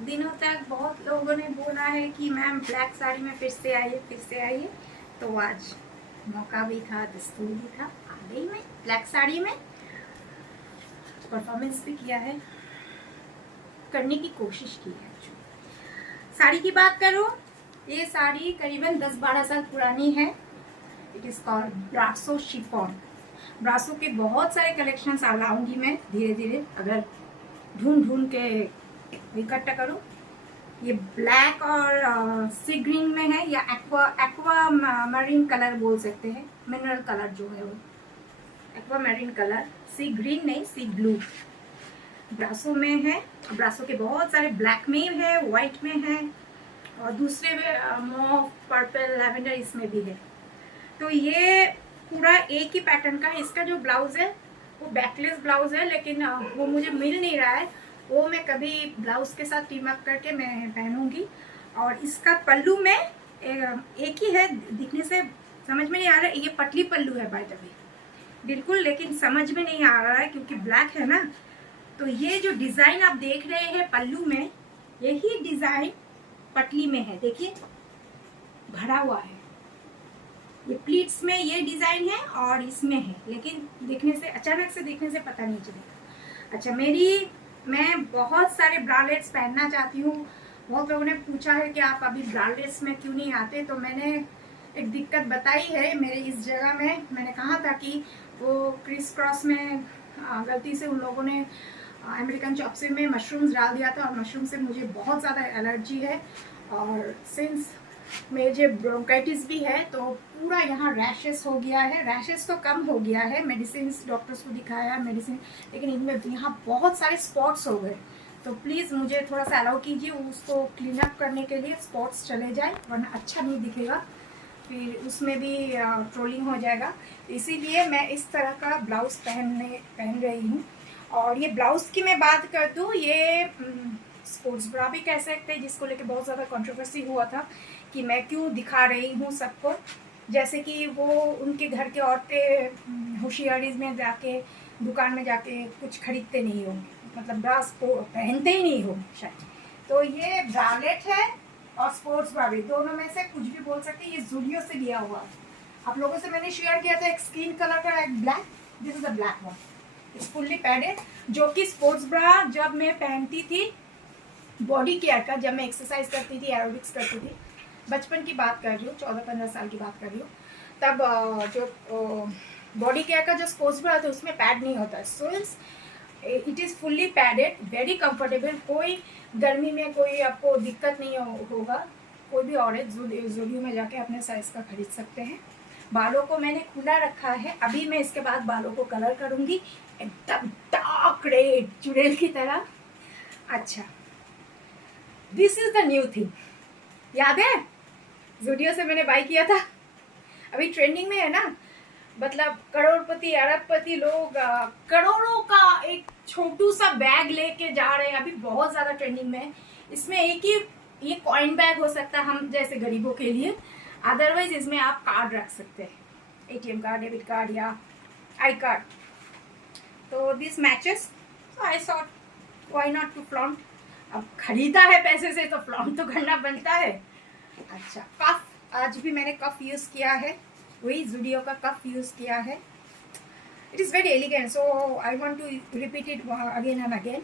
दिनों तक बहुत लोगों ने बोला है कि मैम ब्लैक साड़ी में फिर से आइए। तो आज मौका भी था, दस्तूर भी था, आ गई मैं ब्लैक साड़ी में। परफॉर्मेंस भी किया है, करने की कोशिश की है। साड़ी की बात करूं, ये साड़ी करीबन 10-12 साल पुरानी है। It is called Brasso chiffon. Brasso के बहुत सारे कलेक्शंस लाऊंगी मैं धीरे धीरे, अगर ढूंढ ढूंढ के इकट्ठा करूं। ये ब्लैक और सी ग्रीन में है, या एक्वा मरीन कलर बोल सकते हैं। मिनरल कलर जो है वो एक्वा मरीन कलर, सी ग्रीन नहीं, सी ब्लू ब्रासो में है। ब्रासो के बहुत सारे ब्लैक में है, व्हाइट में है, और दूसरे में मॉव, पर्पल, लैवेंडर इसमें भी है। तो ये पूरा एक ही पैटर्न का है। इसका जो ब्लाउज है वो बैकलेस ब्लाउज है, लेकिन वो मुझे मिल नहीं रहा है। वो मैं कभी ब्लाउज के साथ टीम अप करके मैं पहनूंगी। और इसका पल्लू में एक ही है, दिखने से समझ में नहीं आ रहा है। ये पतली पल्लू है बाय द वे, बिल्कुल, लेकिन समझ में नहीं आ रहा है क्योंकि ब्लैक है ना। तो ये जो डिजाइन आप देख रहे हैं पल्लू में, यही डिजाइन पटली में है। देखिए भरा हुआ है, ये प्लीट्स में ये डिजाइन है और इसमें है, लेकिन देखने से, अचानक से देखने से पता नहीं चलेगा। अच्छा, मैं बहुत सारे ब्रांडेड्स पहनना चाहती हूँ। बहुत लोगों ने पूछा है कि आप अभी ब्रांडेड्स में क्यों नहीं आते, तो मैंने एक दिक्कत बताई है। मेरे इस जगह में मैंने कहा था कि वो क्रिस क्रॉस में गलती से उन लोगों ने अमेरिकन चॉपसे में मशरूम्स डाल दिया था, और मशरूम से मुझे बहुत ज़्यादा एलर्जी है। और सिंस मुझे ब्रोंकाइटिस भी है, तो पूरा यहाँ रैशेस हो गया है। रैशेस तो कम हो गया है, मेडिसिन डॉक्टर्स को दिखाया मेडिसिन, लेकिन इनमें यहाँ बहुत सारे स्पॉट्स हो गए। तो प्लीज़ मुझे थोड़ा सा अलाउ कीजिए उसको क्लीन अप करने के लिए, स्पॉट्स चले जाए, वरना अच्छा नहीं दिखेगा, फिर उसमें भी ट्रोलिंग हो जाएगा। इसीलिए मैं इस तरह का ब्लाउज पहन रही हूँ। और ये ब्लाउज की मैं बात कर दूँ, ये स्पोर्ट्स ब्रा भी कह सकते हैं, जिसको लेके बहुत ज़्यादा कंट्रोवर्सी हुआ था कि मैं क्यों दिखा रही हूँ सबको। जैसे कि वो उनके घर के औरतें होशियारी में जाके, दुकान में जाके कुछ खरीदते नहीं होंगे, मतलब ब्रा पहनते ही नहीं होंगे शायद। तो ये ब्रालेट है और स्पोर्ट्स ब्रा भी, दोनों में से कुछ भी बोल सकते हैं। ये ज़ूडियो से लिया हुआ। आप लोगों से मैंने शेयर किया था एक स्किन कलर का, एक black, this is a black one, it's fully padded. जो कि स्पोर्ट्स ब्रा जब मैं पहनती थी बॉडी केयर का, जब मैं एक्सरसाइज करती थी, एरोबिक्स करती थी, बचपन की बात कर रही हूँ, 14-15 साल की बात कर रही हूँ, तब जो बॉडी केयर का जो स्पोर्ट्स ब्रा था उसमें पैड नहीं होता। So it is fully padded, very comfortable. कोई गर्मी में कोई आपको दिक्कत नहीं होगा। कोई भी औरत ज़ूडियो में जाके अपने साइज़ का खरीद सकते हैं। बालों को मैंने खुला रखा है, अभी मैं इसके बाद बालों को कलर करूँगी एकदम डार्क रेड, चुड़ैल की तरह। अच्छा, this is the new thing, याद है ज़ूडियो से मैंने बाय किया था, अभी ट्रेंडिंग में है ना। मतलब करोड़पति, अरबपति लोग करोड़ों का एक छोटू सा बैग लेके जा रहे हैं, अभी बहुत ज़्यादा ट्रेंडिंग में है। इसमें एक ही ये कॉइन बैग हो सकता है हम जैसे गरीबों के लिए, अदरवाइज इसमें आप कार्ड रख सकते हैं, एटीएम कार्ड, डेबिट कार्ड या आई कार्ड। तो this matches, so I thought why not to flaunt. अब खरीदा है पैसे से तो फ्लॉन्ट तो करना बनता है। अच्छा, कफ, आज भी मैंने कफ यूज़ किया है, वही ज़ूडियो का कफ यूज़ किया है। It is very elegant, so I want to repeat it again and again.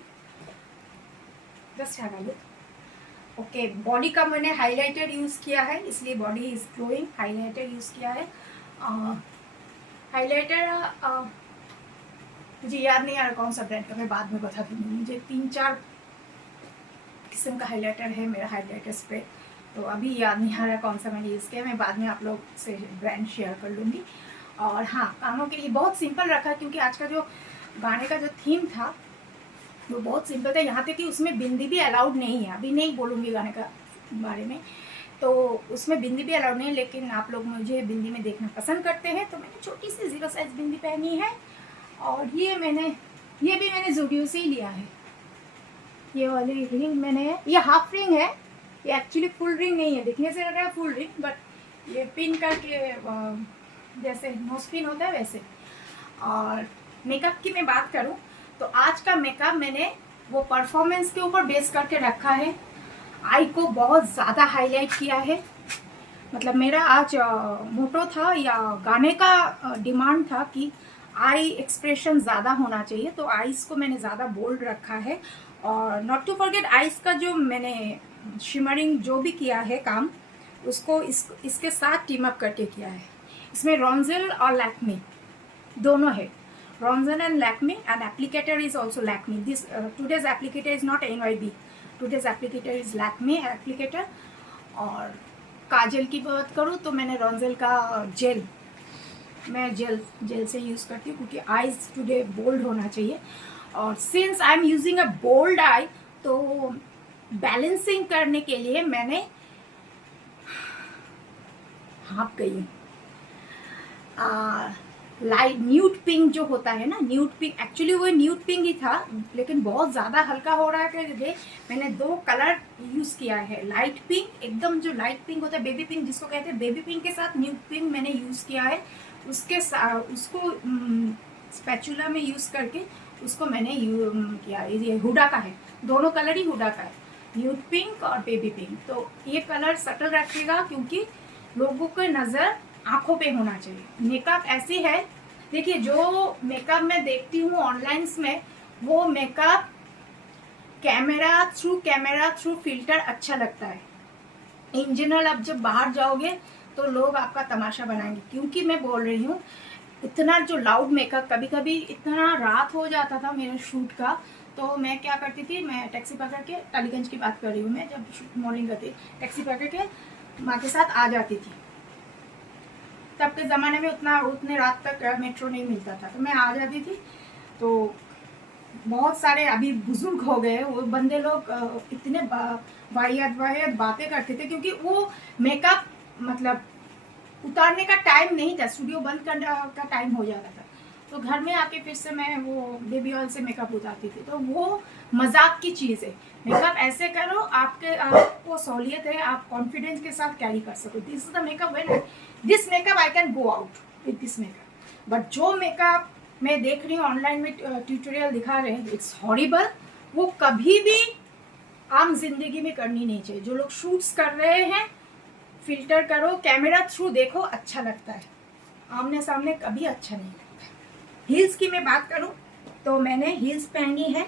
Just have a look. Okay, body का मैंने हाइलाइटर यूज़ किया है, इसलिए body is glowing. Highlighter use किया है। हाइलाइटर मुझे याद नहीं आ रहा कौन सा ब्रांड का, मैं बाद में बता दूँगी। मुझे 3-4 किस्म का हाइलाइटर है मेरा, हाइलाइटर स्प्रे, तो अभी याद नहीं आ रहा कौन सा मैंने यूज़ किया। मैं बाद में आप लोग से ब्रांड शेयर कर लूँगी। और हाँ, कानों के लिए बहुत सिंपल रखा, क्योंकि आज का जो गाने का जो थीम था वो बहुत सिंपल था। यहाँ तक कि उसमें बिंदी भी अलाउड नहीं है। अभी नहीं बोलूँगी गाने का बारे में, तो उसमें बिंदी भी अलाउड नहीं है, लेकिन आप लोग मुझे बिंदी में देखना पसंद करते हैं, तो मैंने छोटी सी 0 साइज बिंदी पहनी है। और ये भी मैंने ज़ूडियो से ही लिया है। ये वाली रिंग मैंने, ये हाफ रिंग है, ये एक्चुअली फुल रिंग नहीं है, दिखने से लग रहा है फुल रिंग, बट ये पिन करके जैसे नोज पिन होता है वैसे। और मेकअप की मैं बात करूं तो आज का मेकअप मैंने वो परफॉर्मेंस के ऊपर बेस करके रखा है। आई को बहुत ज़्यादा हाईलाइट किया है। मतलब मेरा आज मोटो था या गाने का डिमांड था कि आई एक्सप्रेशन ज़्यादा होना चाहिए, तो आईज को मैंने ज़्यादा बोल्ड रखा है। और नॉट टू फॉरगेट आईज का जो मैंने शिमरिंग जो भी किया है काम, उसको इसके साथ टीम अप करके किया है। इसमें रॉन्जेल और लैक्मे दोनों है, Ronzel and Lakme, and applicator is also Lakme. This today's applicator is not NYB, today's applicator is Lakme applicator. और काजल की बात करूँ तो मैंने रॉन्जेल का जेल, मैं जेल से यूज़ करती हूँ क्योंकि आईज टुडे बोल्ड होना चाहिए। और since I am using a bold eye, तो बैलेंसिंग करने के लिए मैंने हाँप गई हूँ लाइट न्यूड पिंक जो होता है ना, न्यूड पिंक, एक्चुअली वो न्यूड पिंक ही था लेकिन बहुत ज़्यादा हल्का हो रहा है कि मैंने 2 कलर यूज़ किया है। लाइट पिंक, एकदम जो लाइट पिंक होता है, बेबी पिंक जिसको कहते हैं, बेबी पिंक के साथ न्यूड पिंक मैंने यूज़ किया है। उसके उसको स्पैचुला में यूज़ करके उसको मैंने किया। ये हुडा का है, दोनों कलर ही हुडा का है, न्यूड पिंक और बेबी पिंक। तो ये कलर सटल रखेगा क्योंकि लोगों के नज़र आंखों पे होना चाहिए। मेकअप ऐसी है, देखिए जो मेकअप मैं देखती हूँ ऑनलाइन में, वो मेकअप कैमरा थ्रू फिल्टर अच्छा लगता है। इन जनरल अब जब बाहर जाओगे तो लोग आपका तमाशा बनाएंगे, क्योंकि मैं बोल रही हूँ इतना जो लाउड मेकअप, कभी कभी इतना रात हो जाता था मेरे शूट का, तो मैं क्या करती थी, मैं टैक्सी पकड़ के, टालीगंज की बात कर रही हूँ मैं, जब मॉर्निंग करती टैक्सी पकड़ के माँ के साथ आ जाती थी। तब के ज़माने में उतने रात तक मेट्रो नहीं मिलता था, तो मैं आ जाती थी। तो बहुत सारे अभी बुजुर्ग हो गए वो बंदे लोग इतने वाहियात बातें करते थे, क्योंकि वो मेकअप मतलब उतारने का टाइम नहीं था, स्टूडियो बंद करने का टाइम हो जाता था, तो घर में आके फिर से मैं वो बेबी ऑयल से मेकअप उतारती थी। तो वो मजाक की चीज़ है, मेकअप ऐसे करो आपको सहूलियत है, आप कॉन्फिडेंस के साथ कैरी कर सको। This is the makeup, when this makeup I can go out with this makeup. But जो मेकअप मैं देख रही हूँ ऑनलाइन में ट्यूटोरियल दिखा रहे हैं, इट्स हॉरिबल। वो कभी भी आम जिंदगी में करनी नहीं चाहिए। जो लोग शूट्स कर रहे हैं, फिल्टर करो, कैमरा थ्रू देखो, अच्छा लगता है, आमने सामने कभी अच्छा नहीं लगता। हील्स की मैं बात करूं तो मैंने हील्स पहनी है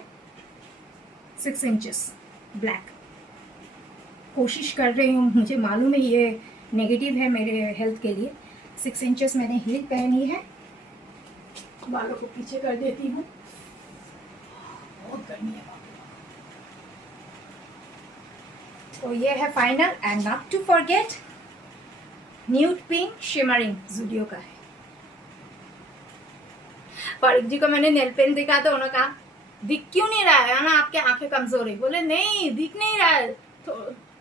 6 इंचेस ब्लैक। कोशिश कर रही हूँ, मुझे मालूम है ये नेगेटिव है मेरे हेल्थ के लिए। 6 इंचेस मैंने हील पहनी है। बालों को पीछे कर देती हूँ, बहुत गर्मी है। तो ये है final, and not to forget nude pink shimmering Zudio का है। फारूक जी को मैंने नेल पेन दिखा तो उन्होंने कहा दिख क्यों नहीं रहा है ना, आपके आंखें कमजोर है। बोले नहीं दिख नहीं रहा है, तो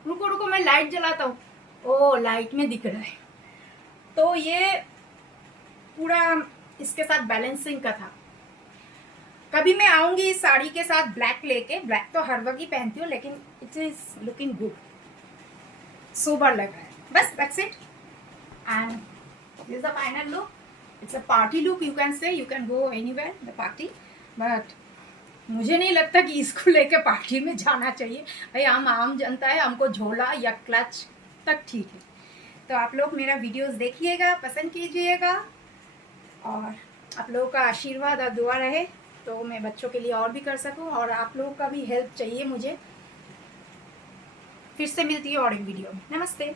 रुको मैं लाइट जलाता हूँ। ओ लाइट में दिख रहा है। तो ये पूरा इसके साथ बैलेंसिंग का था। कभी मैं आऊंगी इस साड़ी के साथ ब्लैक लेके, ब्लैक तो हर वक्त ही पहनती हूँ, लेकिन it is looking good, sober लग रहा है, बस that's it. And this is the final look. It's a party look, you can say, you can go anywhere the party, but मुझे नहीं लगता कि इसको लेके पार्टी में जाना चाहिए। भाई हम आम जनता है, हमको झोला या क्लच तक ठीक है। तो आप लोग मेरा वीडियोस देखिएगा, पसंद कीजिएगा, और आप लोगों का आशीर्वाद और दुआ रहे तो मैं बच्चों के लिए और भी कर सकूं, और आप लोगों का भी हेल्प चाहिए मुझे। फिर से मिलती है और एक वीडियो में। नमस्ते।